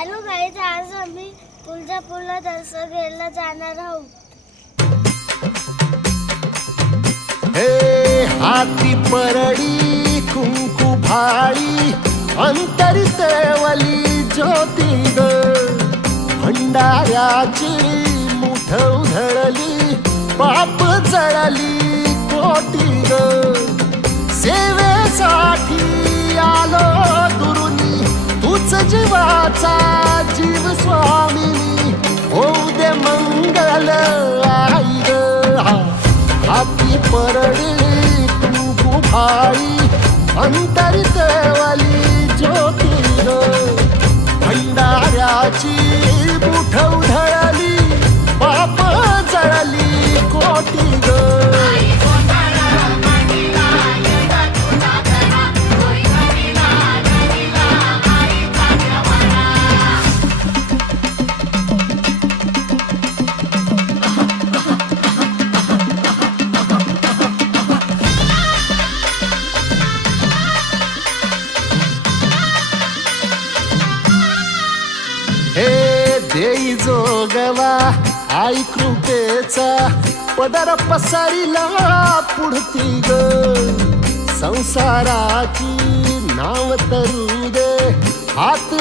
Hello guys, आज आम्ही तुळजापूरला दर्शन घ्यायला जाणार आहोत. हे हाती परडी कुंकू भाळी अंतरी तेवली ज्योती ग, भंडाऱ्याची मुठ उधळली पाप जळली कोटी ग. सेवेसाठी आलो दुरुनी, तूच जीवाचा जीव स्वामिनी, होऊ दे मंगल आई ग. हाती परडी कुंकू भाळी अंतरी तेवली ज्योती ग, भंडाऱ्याची मुठ उधळली पाप जळली कोटी ग. हे देई जोगवा आई कृपेचा पदर पसरिला पुढती ग. संसाराची नाव तरू दे हात